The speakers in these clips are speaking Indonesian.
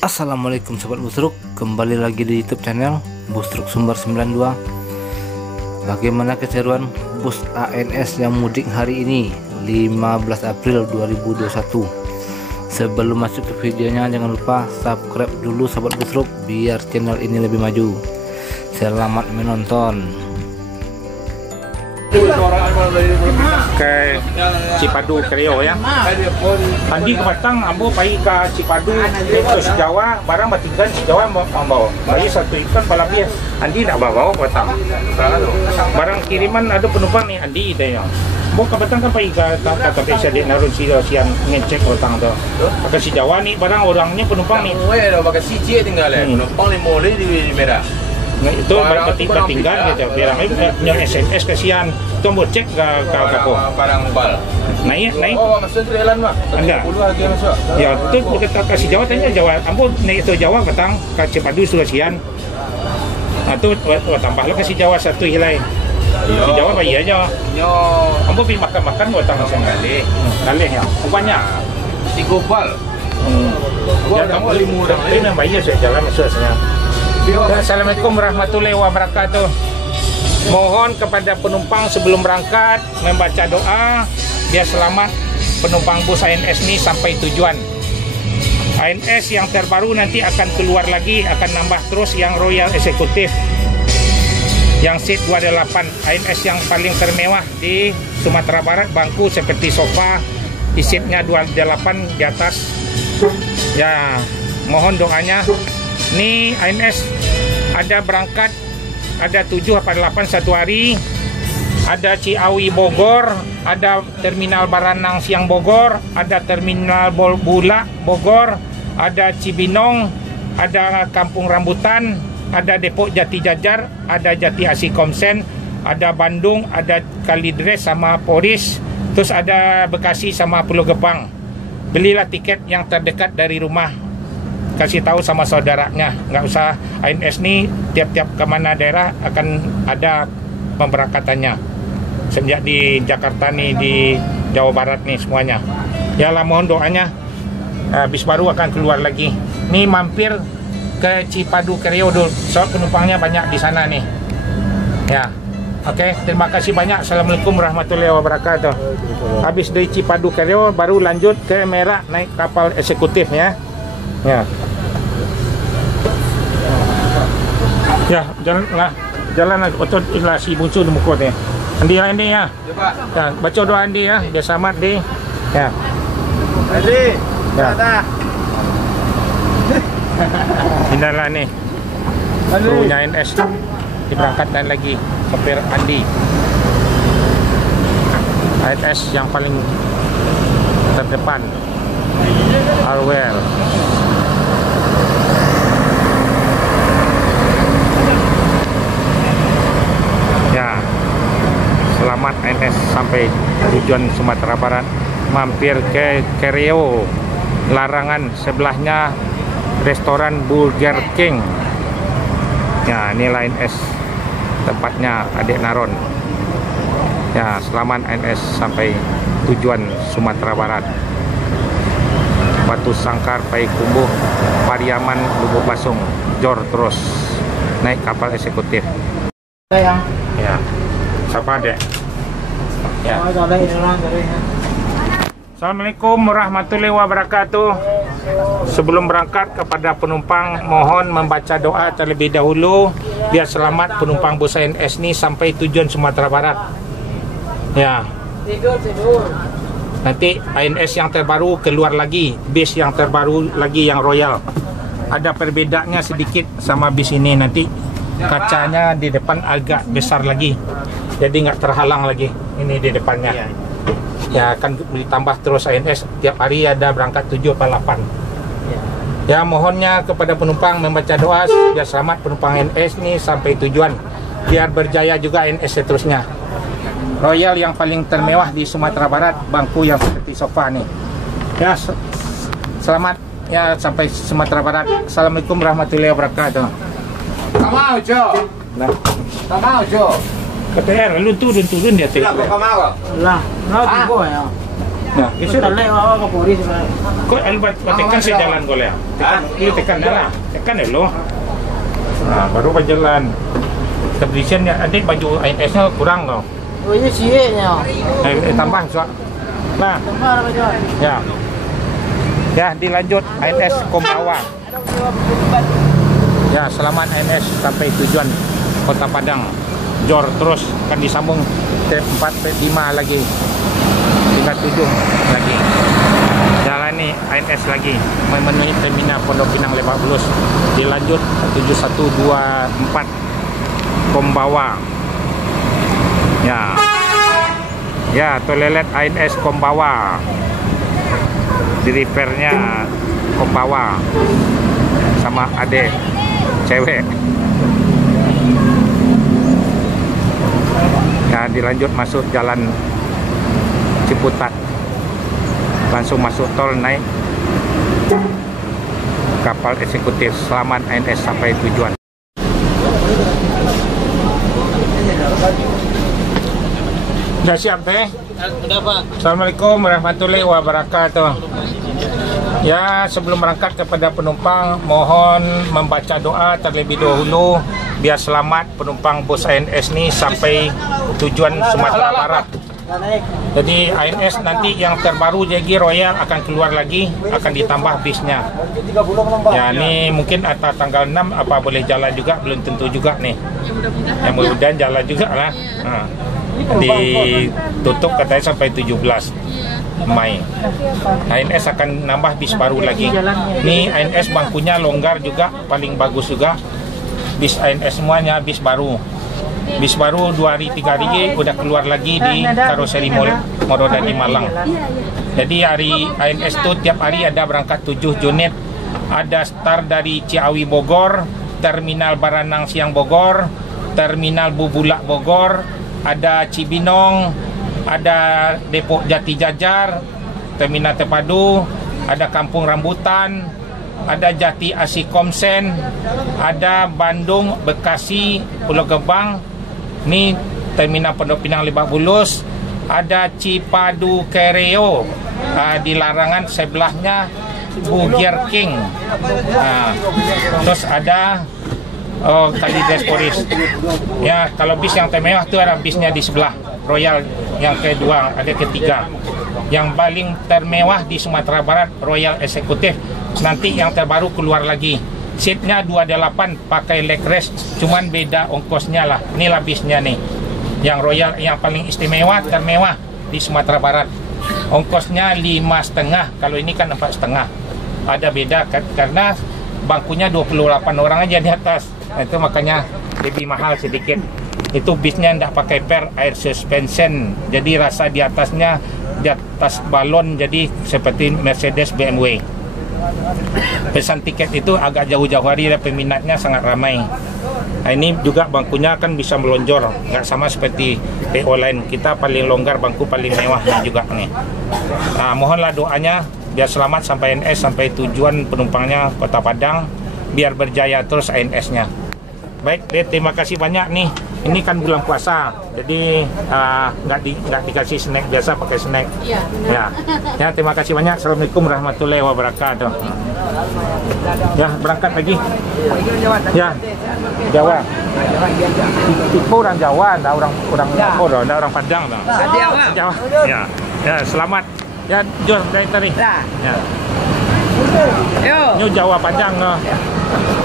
Assalamualaikum Sobat Busruk, kembali lagi di YouTube channel Busruk Sumber 92. Bagaimana keseruan bus ANS yang mudik hari ini 15 April 2021? Sebelum masuk ke videonya, jangan lupa subscribe dulu Sobat Busruk biar channel ini lebih maju. Selamat menonton. Ke Cipadu Kreo ya. Andi ke Batang, ambo pai ke Cipadu itu Sejawa, barang batikan Sejawa mau bawa. Bayi satu ikan palabi. Andi nak bawa ke Batang. Barang kiriman ada penumpang nih Andi tanya. Mau ke Batang kan pai ke KPC di Narun siang ngecek Batang tu. Ke Sejawa nih barang orangnya penumpang nih. Ada pakai CJ tinggal ya. Penumpang ni boleh di Merah. Nah, itu tinggal gitu biar yang SMS kasihan itu mau cek ke barang bal naik masuk jalan mah enggak 10 lagi masuk ya itu kita kasih Jawa tanya Jawa ambo naik itu Jawa Batang ke Cipadu Sulawesian. Nah itu tambah lo kasih Jawa satu hilai di Jawa bayi aja ambo pergi makan Batang sekali ya banyak 3 bal ya kamu 5 orang ini bayi saya jalan maksudnya. Assalamualaikum warahmatullahi wabarakatuh. Mohon kepada penumpang sebelum berangkat membaca doa biar selamat penumpang bus ANS ini sampai tujuan. ANS yang terbaru nanti akan keluar lagi, akan nambah terus yang Royal Eksekutif yang seat 28. ANS yang paling termewah di Sumatera Barat, bangku seperti sofa, di seatnya 28 di atas. Ya, mohon doanya. Ini ANS ada berangkat, ada 7 atau 8 satu hari, ada Ciawi Bogor, ada terminal Baranang Siang Bogor, ada terminal Bulak Bogor, ada Cibinong, ada Kampung Rambutan, ada Depok Jati Jajar, ada Jati Asih Komsen, ada Bandung, ada Kalidres sama Poris, terus ada Bekasi sama Pulau Gebang. Belilah tiket yang terdekat dari rumah. Kasih tahu sama saudaranya, nggak usah ANS nih tiap-tiap kemana daerah akan ada pemberangkatannya. Sejak di Jakarta nih, di Jawa Barat nih semuanya. Ya lah mohon doanya. Bis baru akan keluar lagi. Nih mampir ke Cipadu Kreo dulu. Soal penumpangnya banyak di sana nih. Ya, oke. Terima kasih banyak. Assalamualaikum warahmatullahi wabarakatuh. Habis dari Cipadu Kreo baru lanjut ke Merak naik kapal eksekutif ya. Ya. Ya, jalan otot si bungsu di muka ni. Andi ya. Ya, baca doa Andi ya, biar selamat di. Ya. Andi. Ya. Inilah ni. Krunya ANS diberangkatkan lagi sopir Andi. ANS yang paling terdepan. Arwell. Ya, selamat ANS sampai tujuan Sumatera Barat. Mampir ke Kreo, Larangan, sebelahnya restoran Burger King. Ya, ini ANS tempatnya Adik Naron. Ya, selamat ANS sampai tujuan Sumatera Barat. Batu Sangkar, Payakumbuh, Pariaman, Lubuk Basung, Jor terus naik kapal eksekutif. Sayang. Ya, siapa dek? Ya. Assalamualaikum warahmatullahi wabarakatuh. Sebelum berangkat kepada penumpang mohon membaca doa terlebih dahulu biar selamat penumpang bus ANS ini sampai tujuan Sumatera Barat. Ya. Tidur. Nanti ANS yang terbaru keluar lagi, bis yang terbaru lagi yang Royal. Ada perbedaannya sedikit sama bis ini, nanti kacanya di depan agak besar lagi, jadi nggak terhalang lagi ini di depannya. Ya akan ditambah terus ANS tiap hari ada berangkat 7 atau 8. Ya mohonnya kepada penumpang membaca doa biar selamat penumpang ANS ini sampai tujuan, biar berjaya juga ANS seterusnya. Royal yang paling termewah di Sumatera Barat, bangku yang seperti sofa nih. Ya, selamat ya sampai Sumatera Barat. Assalamualaikum warahmatullahi wabarakatuh. Kamau Jo. Nah, Kamau Jo. KTR lu turun dia. Lah, kok kamau? Lah, tunggu ya. Nah, itu kok albat tekan si jalan kau ya? Tekan, lu tekan dah, tekan ya lo. Nah, baru berjalan. Keberisiannya, adik baju INS-nya kurang kau. Oh ini siapnya. Tambah soal. Nah, ya, ya dilanjut INS Kombawa. Ya, selamat INS sampai tujuan Kota Padang. Jor terus akan disambung T4 T5 lagi. Tingkat 7 lagi. Jalan nih INS lagi memenuhi terminal Pondok Pinang Lebak Bulus. Dilanjut 7124 Kombawa. Ya. Ya, toilet INS Kombawa. Di repairnya Kombawa sama adek cewek. Ya, dilanjut masuk jalan Ciputat, langsung masuk tol, naik kapal eksekutif. Selamat INS sampai tujuan. Sudah siap teh? Sudah Pak. Assalamualaikum warahmatullahi wabarakatuh. Ya, sebelum berangkat kepada penumpang, mohon membaca doa terlebih dahulu biar selamat penumpang bus INS ini sampai tujuan Sumatera Barat. Jadi INS nanti yang terbaru JG Royal akan keluar lagi, akan ditambah bisnya. Ya, ini mungkin atas tanggal 6 apa boleh jalan juga, belum tentu juga nih. Yang mudah-mudahan jalan juga lah. Nah, ditutup katanya sampai 17 Mei. INS akan nambah bis baru lagi. Ini INS bangkunya longgar juga, paling bagus juga. Bis INS semuanya bis baru. Bis baru 2 hari 3 hari udah keluar lagi di Karoseri Moroda di Malang. Jadi hari INS itu tiap hari ada berangkat 7 unit. Ada start dari Ciawi Bogor, Terminal Baranang Siang Bogor, Terminal Bubulak Bogor, ada Cibinong, ada Depok Jati Jajar, Terminal Terpadu, ada Kampung Rambutan, ada Jati Asih Komsen, ada Bandung, Bekasi, Pulau Gebang, ini Terminal Pondok Pinang Lebak Bulus, ada Cipadu Kereo, di larangan sebelahnya Bugir King, terus ada Kalides Poris. Ya, kalau bis yang termewah itu ada bisnya di sebelah Royal yang kedua, ada ketiga. Yang paling termewah di Sumatera Barat Royal Eksekutif. Nanti yang terbaru keluar lagi. Seatnya 28 pakai leg rest, cuman beda ongkosnya lah. Inilah bisnya nih. Yang Royal yang paling istimewa termewah di Sumatera Barat. Ongkosnya 5,5. Kalau ini kan 4,5. Ada beda karena bangkunya 28 orang aja di atas. Nah, itu makanya lebih mahal sedikit. Itu bisnya tidak pakai air suspension, jadi rasa di atasnya di atas balon, jadi seperti Mercedes BMW. Pesan tiket itu agak jauh-jauh hari dan peminatnya sangat ramai. Nah, ini juga bangkunya kan bisa melonjor, nggak sama seperti PO lain. Kita paling longgar, bangku paling mewah juga nih. Nah, mohonlah doanya biar selamat sampai INS sampai tujuan penumpangnya Kota Padang, biar berjaya terus INS-nya. Baik, terima kasih banyak nih. Ini kan bulan puasa, jadi nggak dikasih snack, biasa pakai snack. Iya. Ya, terima kasih banyak. Assalamualaikum warahmatullahi wabarakatuh. Ya, berangkat lagi. Ya, Jawa. Tipe orang Jawa, ada orang Bogor, ada orang Padang, Jawa. Ya, ya, selamat. Ya, Jor dari tadi. Ya. Ini Jawa Padang.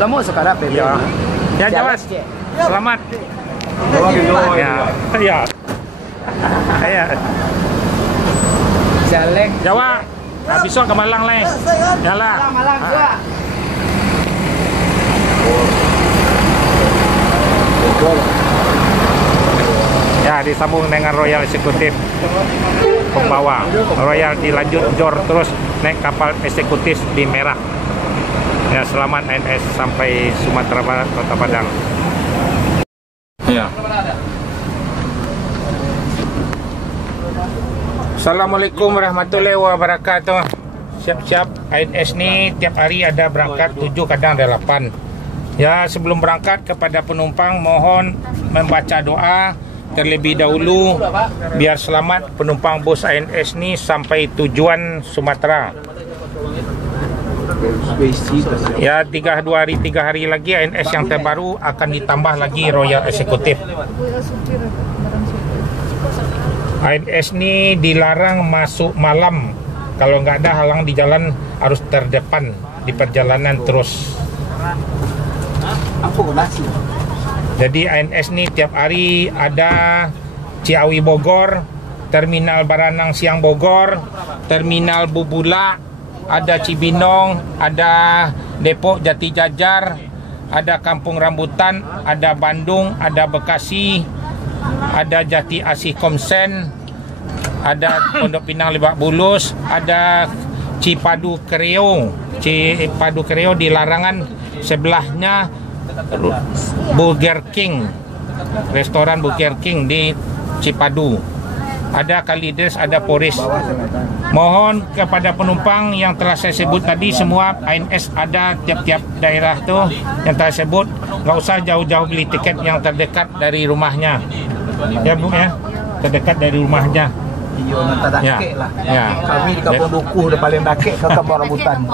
Lama sekarang PB. Ya. Ya, Jawa. Selamat. Ya. Ya. Ya. Jalek. Jawa. Besok ke Malang lah. Yalah. Malang juga. Ya, disambung dengan Royal Eksekutif Kombawa. Royal dilanjut Jor terus naik kapal eksekutif di Merah. Ya, selamat INS sampai Sumatera Barat Kota Padang. Ya. Assalamualaikum warahmatullahi wabarakatuh. Siap-siap, INS ini tiap hari ada berangkat 7, kadang ada 8. Ya, sebelum berangkat kepada penumpang mohon membaca doa terlebih dahulu biar selamat penumpang bus ANS ni sampai tujuan Sumatera. Ya, 3 hari lagi ANS yang terbaru akan ditambah lagi Royal Executive. ANS ni dilarang masuk malam. Kalau nggak ada halang di jalan harus terdepan di perjalanan terus. Jadi ANS ni tiap hari ada Ciawi Bogor, Terminal Baranang Siang Bogor, Terminal Bubula, ada Cibinong, ada Depok Jati Jajar, ada Kampung Rambutan, ada Bandung, ada Bekasi, ada Jati Asih Komsen, ada Pondok Pinang Lebak Bulus, ada Cipadu Kreo. Cipadu Kreo di larangan, sebelahnya Burger King, restoran Burger King di Cipadu. Ada Kalides, ada Poris. Mohon kepada penumpang yang telah saya sebut tadi, semua ANS ada tiap-tiap daerah tuh yang telah sebut, nggak usah jauh-jauh beli tiket yang terdekat dari rumahnya. Ya Bu ya, terdekat dari rumahnya. Ya, ya. Kami di Kampung Dukuh udah paling dakek ke Kampung Rambutan.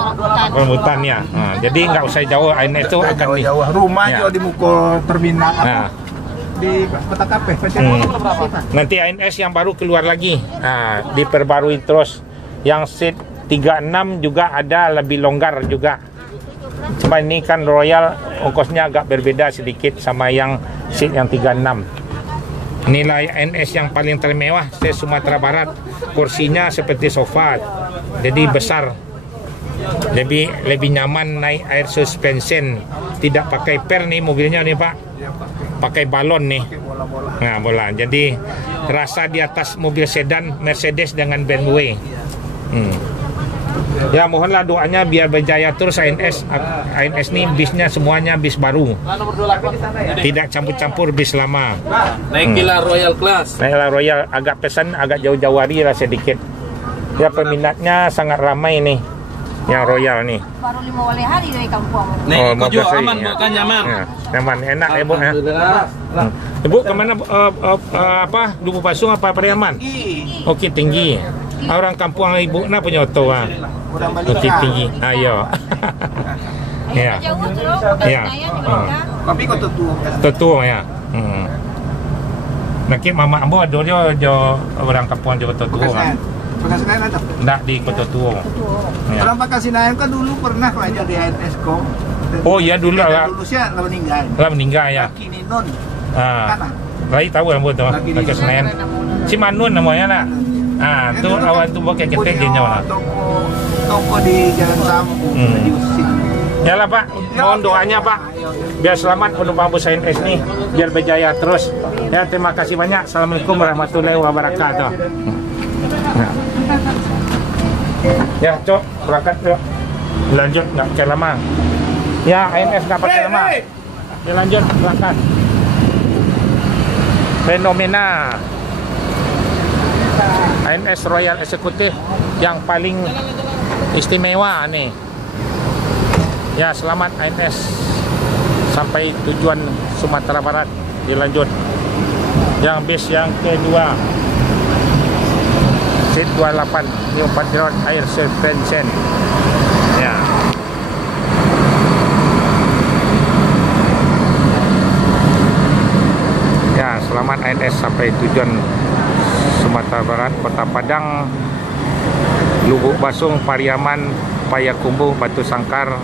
Rambutan ya. Nah, jadi nggak usah jauh, ANS itu akan di jauh. Rumah ya. juga di muka terminal di Kota Kapeh. Nanti ANS yang baru keluar lagi. Nah, diperbarui terus. Yang seat 36 juga ada lebih longgar juga. Cuma ini kan Royal ongkosnya agak berbeda sedikit sama yang seat yang 36. Inilah ANS yang paling termewah di Sumatera Barat. Kursinya seperti sofa, jadi besar, lebih nyaman, naik air suspension, tidak pakai per nih mobilnya nih Pak, pakai balon nih. Nah bola, jadi rasa di atas mobil sedan Mercedes dengan BMW. Ya mohonlah doanya biar berjaya terus ANS. ANS ini bisnya semuanya bis baru, tidak campur-campur bis lama. Naikilah Royal Class. Naiklah Royal, agak pesan agak jauh-jauh hari lah sedikit. Ya peminatnya sangat ramai nih yang Royal nih. Baru 5 hari dari kampung. Naik juga 15 hari, aman ya. kan, nyaman. Ya, nyaman, enak ya Bu ya. Ibu kemana apa? Lubu Pasung apa Pariaman? Oke, tinggi. Orang kampung ibu na punya oto ah. Oke, tinggi. Ayo. Ya. Ya. Tapi kok Tetua ya. Nakit mama ambo ada dia orang kampung juga tetua kan. Bekasinayan ada. Ndak di Kota Tua. Ya. Orang Bekasinayan kan dulu pernah kerja di ANS kok. Oh iya dulu lah. Dulu sih lah meninggal. Lah meninggal ya. Kini non. Ah. Lagi tahu yang buat tuh. Lagi Senayan. Si Manun namanya nak. Ah, tu awan tu pakai ketek dia nyawa. Toko di Jalan Sampung di Usin. Ya lah Pak, mohon doanya Pak, biar selamat penumpang bus ANS nih, biar berjaya terus. Ya terima kasih banyak. Assalamualaikum warahmatullahi wabarakatuh. Ya Cok, berangkat Cok. Lanjut nggak pakai lama. Ya ANS nggak pakai lama. Ya lanjut berangkat. Fenomena ANS Royal Executive yang paling istimewa nih. Ya selamat ANS sampai tujuan Sumatera Barat. Dilanjut yang bis yang kedua seat 28 New Patriot Air Suspension. Ya. Ya selamat ANS sampai tujuan Sumatera Barat, Kota Padang, Lubuk Basung, Pariaman, Payakumbuh, Batu Sangkar,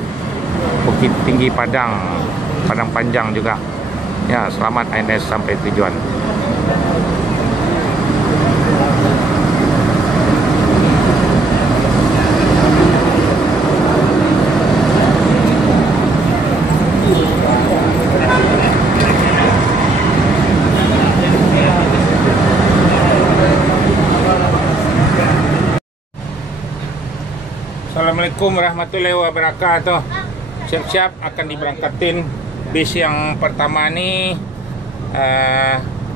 Bukit Tinggi Padang, Padang Panjang juga. Ya, selamat ANS sampai tujuan. Assalamualaikum warahmatullahi wabarakatuh. Siap-siap akan diberangkatin bis yang pertama nih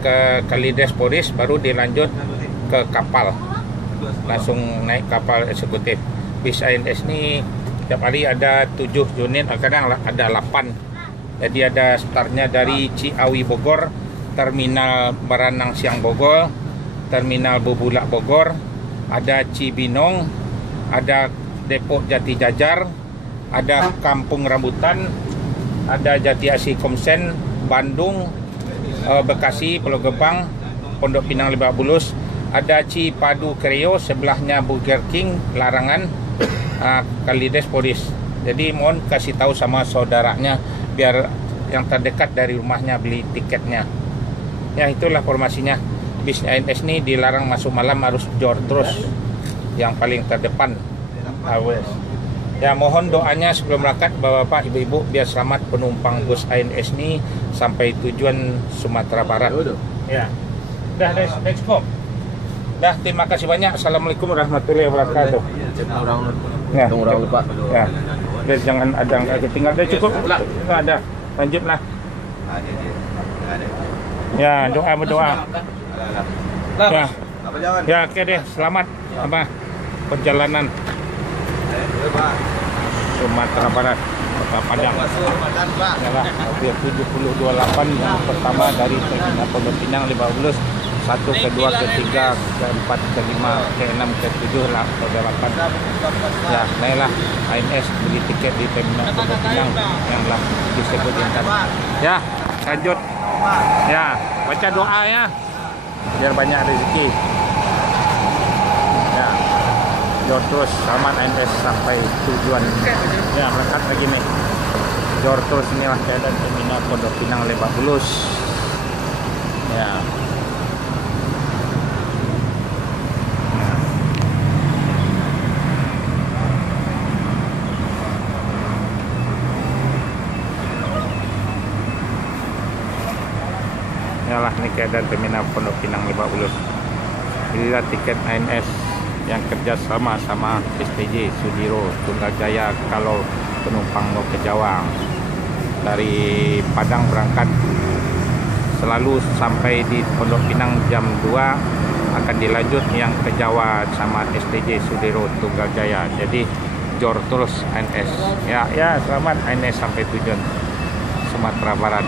ke Kalides Poris, baru dilanjut ke kapal, langsung naik kapal eksekutif. Bis ANS nih tiap hari ada 7 unit, kadang ada 8. Jadi ada startnya dari Ciawi Bogor, Terminal Baranang Siang Bogor, Terminal Bubulak Bogor, ada Cibinong, ada Depok Jati Jajar, ada Kampung Rambutan, ada Jati Asih Komsen, Bandung, Bekasi, Pulau Gebang, Pondok Pinang Lebak Bulus, ada Cipadu Kreo, sebelahnya Burger King, Larangan, Kalides Polis. Jadi mohon kasih tahu sama saudaranya biar yang terdekat dari rumahnya beli tiketnya. Ya, itulah informasinya. Bis ANS ini dilarang masuk malam, harus jor terus yang paling terdepan. Ya, mohon doanya sebelum berangkat Bapak-bapak, Ibu-ibu biar selamat penumpang bus ANS ini sampai tujuan Sumatera Barat. Ya. Dah, let's go. Dah, terima kasih banyak. Assalamualaikum warahmatullahi wabarakatuh. Ya, Pak. ya. Dan jangan ada yang ketinggalan. Dah cukup. Enggak ada. Lanjutlah. Ya, doa berdoa. Ya. Ya, oke deh. Selamat apa perjalanan Sumatera Barat, Kota Padang. Yalah, mobil 728 yang pertama dari Terminal Pondok Pinang Lebak Bulus, 1, ke-2, ke-3, ke-4, ke-5, ke-6, ke-7, ke-8. Ya, naiklah ANS beli tiket di Terminal Pondok Pinang yang telah disebut intan. Ya, lanjut. Ya, baca doa ya, biar banyak rezeki. Ya, jor terus selamat ANS sampai tujuan. Ya, berangkat lagi nih. Jor terus, inilah keadaan Terminal Pondok Pinang Lebak Bulus. Ya. Yalah, ini keadaan Terminal Pondok Pinang Lebak Bulus. Inilah tiket ANS yang kerja sama STJ Sudiro Tunggal Jaya kalau penumpang mau ke Jawa. Dari Padang berangkat selalu sampai di Pondok Pinang jam 2, akan dilanjut yang ke Jawa sama STJ Sudiro Tunggal Jaya. Jadi jor terus ANS. Ya, selamat ANS sampai tujuan Sumatera Barat.